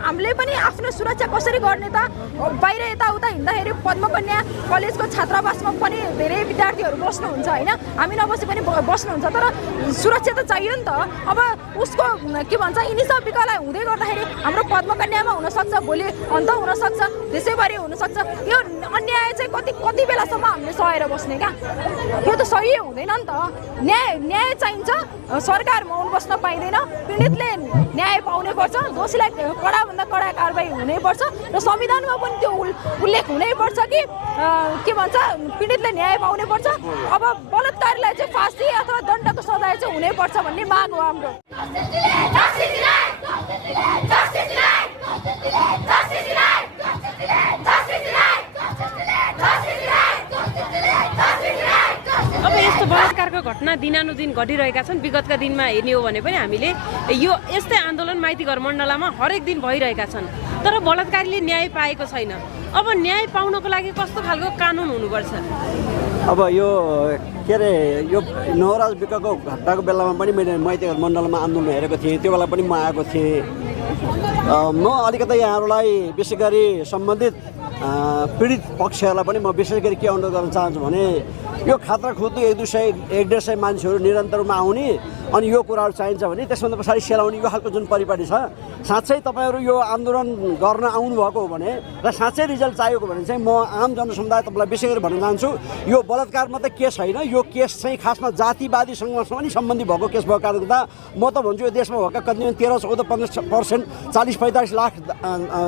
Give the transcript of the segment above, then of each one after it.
हामीले पनि आफ्नो सुरक्षा कसरी गर्ने त बाहिर यताउता हिँड्दाखेरि पद्मकन्या कलेजको छात्रावासमा पनि धेरै विद्यार्थीहरू बस्नुहुन्छ होइन हामी नबसे पनि बस्नुहुन्छ तर सुरक्षा त चाहियो नि त अब उसको के भन्छ इनिसा विकलाई हुँदै गर्दाखेरि हाम्रो पद्मकन्यामा हुनसक्छ भोलि अन्त हुनसक्छ देशैभरि हुनसक्छ यो अन्याय चाहिँ कति बेलासम्म हामीले सहेर बस्ने क्या यो त सही हुँदैन नि त न्याय चाहिन्छ सरकार मौन बस्न पाइँदैन पीडितले न्याय पाउनै पर्छ दोषीलाई कडाभन्दा कडा कारबाही हुनैपर्छ र संविधानमा पनि त्यो उल्लेख हुनैपर्छ कि के भन्छ पीडितले न्याय पाउनै पर्छ अब बलात्कारीलाई चाहिँ फाँसी अथवा दण्डको सजाय चाहिँ हुनैपर्छ भन्ने माग हो हाम्रो अब यस्तो बलात्कारको घटना दिनानुदिन घटिरहेका छन् विगतका दिनमा हेर्ने हो भने पनि हामीले यो यस्तै आन्दोलन माइती घर मण्डलामा हरेक दिन भइरहेका छन् तर बलात्कारीले न्याय पाएको छैन अब न्याय पाउनको लागि कस्तो खालको कानुन हुनुपर्छ अब यो के अरे यो नवराज विकको घटनाको बेलामा पनि मैले माइती घर मण्डलमा आन्दोलन हेरेको थिएँ त्यो बेला पनि म आएको थिएँ म अलिकति यहाँहरूलाई विशेष गरी सम्बन्धित पीडित पक्षहरूलाई पनि म विशेष गरी के अनुरोध गर्न चाहन्छु भने यो खात्रा खुद्दु 100-150 मान्छेहरू निरन्तरमा आउने अनि यो कुराहरू चाहिन्छ भने त्यसभन्दा पछाडि सेलाउने यो खालको जुन परिपाटी छ साँच्चै तपाईँहरू यो आन्दोलन गर्न आउनुभएको हो भने र साँच्चै रिजल्ट चाहिएको भने चाहिँ म आम जनसमुदाय तपाईँलाई विशेष गरी भन्न चाहन्छु यो बलात्कार मात्रै केस होइन यो केस चाहिँ खासमा जातिवादीसँग पनि सम्बन्धी भएको केस भएको कारणले गर्दा म त भन्छु यो देशमा भएका कति 13-14-15% 40-45 लाख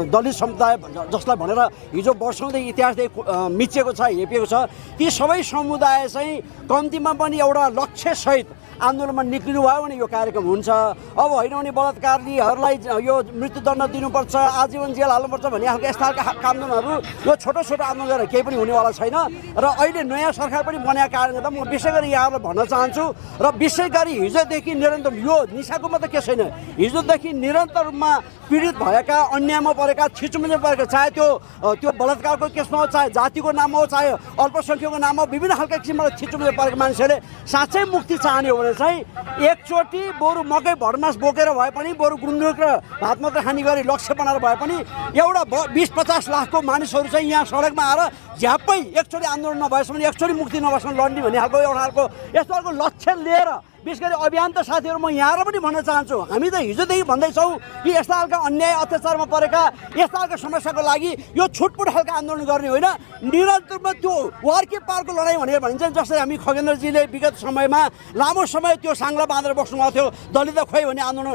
दलित समुदाय जसलाई भनेर हिजो वर्षौँदेखि इतिहासदेखि मिचिएको छ हेपिएको छ ती सबै समुदाय चाहिँ कम्तीमा पनि एउटा लक्ष्यसहित आन्दोलनमा निक्लिनु भयो भने यो कार्यक्रम हुन्छ अब होइन भने बलात्कारीहरूलाई यो मृत्युदण्ड दिनुपर्छ आजीवन जेल हाल्नुपर्छ भन्ने खालको यस्ता खालका आन्दोलनहरू यो छोटो छोटो आन्दोलन गरेर केही पनि हुनेवाला छैन र अहिले नयाँ सरकार पनि बनेको कारणले गर्दा म विशेष गरी यहाँहरूलाई भन्न चाहन्छु र विशेष गरी हिजोदेखि निरन्तर यो निसाको मात्रै केस छैन हिजोदेखि निरन्तर रूपमा पीडित भएका अन्यायमा परेका छिचुमिचमा परेका चाहे त्यो बलात्कारको केसमा हो चाहे जातिको नाममा हो चाहे अल्पसङ्ख्यकको नाममा विभिन्न खालका किसिमबाट छिचुमिचमा परेका मान्छेले साँच्चै मुक्ति चाहने हो भने चाहिँ एकचोटि बरु मकै भडमास बोकेर भए पनि बरु गुन्द्रुक र भात मात्र खाने गरी लक्ष्य बनाएर भए पनि एउटा 20-50 लाखको मानिसहरू चाहिँ यहाँ सडकमा आएर झ्याप्पै एकचोटि आन्दोलन नभएसम्म एकचोटि मुक्ति नभएसम्म लड्ने भन्ने खालको एउटा खालको यस्तो खालको लक्ष्य लिएर विशेष गरी अभियान त साथीहरू म यहाँलाई पनि भन्न चाहन्छु हामी त हिजोदेखि भन्दैछौँ कि यस्ता खालका अन्याय अत्याचारमा परेका यस्ता खालका समस्याको लागि यो छुटपुट खालको आन्दोलन गर्ने होइन निरन्तरमा त्यो वारके पारको लडाइँ भनेर भनिन्छ जस्तै हामी खगेन्द्रजीले विगत समयमा लामो समय त्यो साङ्ला बाँधेर बस्नुभएको थियो दलित खोइ भन्ने आन्दोलन